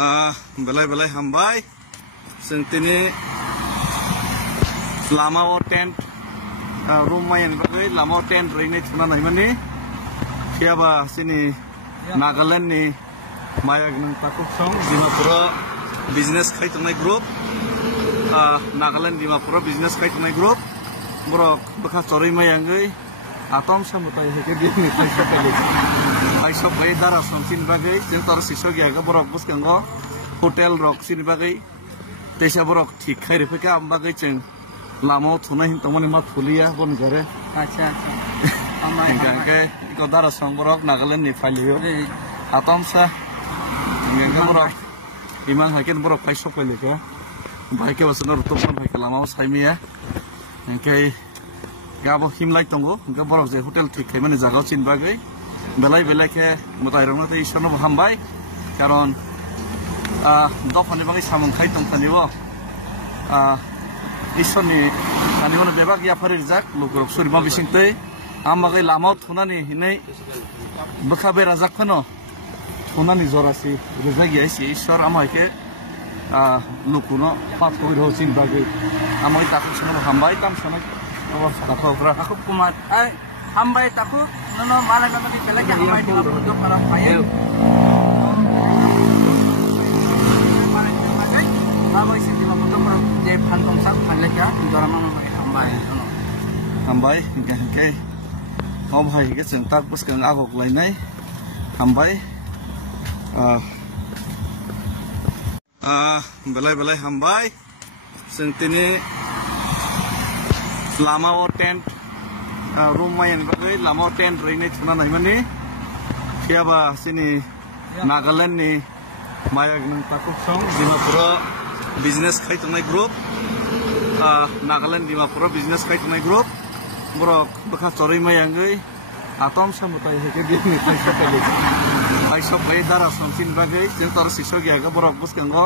belai belai hambai जों दिनै लामायाव टेन्ट रुम माइन बागै लामायाव टेन्ट रैनाय थुनानै माने खियाबा जोंनि नागालेण्डनि मायागनों ताकुसं दिमापुरा बिजनेस खायथनाय ग्रुप नागालेण्ड दिमापुरा बिजनेस खायथनाय ग्रुप बरक बखा चरै मायांगै आतम सामुताय हेके दिनि फाइसा बाय दारा समसिन बागै जों तर सिसर गयागा बरक बुसकांगो होटेल रक सिन बागै तेसा बरक ठीक खायरे फैका आम बागै जों लामायाव थुनाय हिनतमनि मा फुलिया बन गरे अच्छा गांके इको दारा सं बरक नागालेण्डनि फालियो आतम सा गांके बरक इमान हाकेन बरक फाइसा फालिका बाइके बसनो रुतपन फाइका लामायाव साइमिया गांके गाबो हिमलाय दंगो गांके बरक जे होटेल ठीक खाय माने जागाव चिन बागै बेलाय बेलायके मतायरंनो इसोरनो हामबाय कारण दफानि बागै सामन खाय दंखानिबो इसोरनि सानिबो बेबाग याफारि जाक लोगरक सुरिमा बिसिंतै आम बागै लामायाव थुनानै हिनै बखा बेरा जाखनो थुनानै जरासि रोजागिया इसे इसोर आमायके लोकुनो पाप कइ रहसिन बागै आमाय ताकु सनो हामबाय काम सनाय ताखोफ्रा aku kumat hambai taku nono mana kata di kelak hambai di lapor para payah hambai sih di lapor para je phantom sak phanlek ya dorama hambai ke om hai ke sentak bus kang agok lainai hambai belai belai hambai जों दिनै लामायाव tent room mine बागै लामायाव टेन्ट रैनाय थुनानै माने खियाबा जोंनि नागालेण्डनि मायागनों ताकुसं दिमापुरा बिजनेस खायथनाय ग्रुप नागालेण्ड दिमापुरा बिजनेस खायथनाय ग्रुप बरक बखा चरै मायांगै आतम सामुताय हेके दिनि फाइसा बाय दारा समसिन बागै जों तर सिसर गयागा बरक बुसकांगो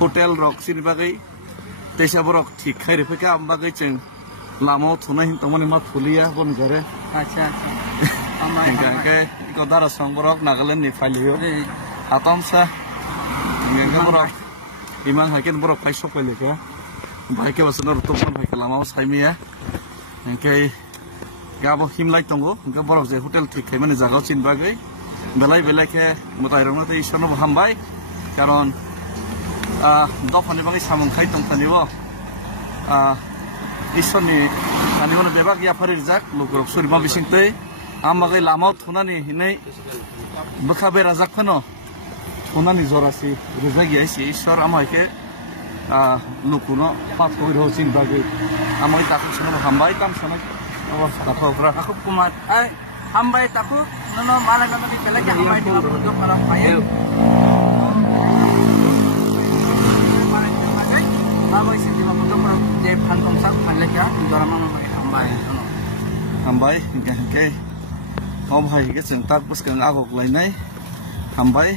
होटेल रक सिन बागै तेसा बरक ठीक खायरे फैका आम बागै जों लामायाव थुनाय हिनतमनि मा फुलिया बन गरे अच्छा गांके इको दारा सं बरक नागालेण्डनि फालियो आतम सा गांके बरक इमान हाकेन बरक फाइसा फालिका बाइके बसनो रुतपन फाइका लामायाव साइमिया गांके गाबो हिमलाय दंगो गांके बरक जे होटेल ठीक खाय माने जागाव चिन बागै बेलाय बेलायके मतायरंनो इसोरनो हामबाय कारण दफानि बागै सामन खाय दंखानिबो इसोरनि सानिबो बेबाग याफारि जाक लोगरक सुरिमा बिसिंतै आम बागै लामायाव थुनानै हिनै बखा बेरा जाखनो थुनानै जरासि रोजागिया इसे इसोर आमायके लोकुनो पाप कइ रहसिन बागै आमाय ताकु सनो हामबाय काम सनाय ताखोफ्रा aku kumat hambai taku nono mana kata di kelak hambai di lapor para payah hambai sih di lapor para je phantom sak phanlek ya dorama hambai gaंके om hai ke sentak bus kang agok lainai hambai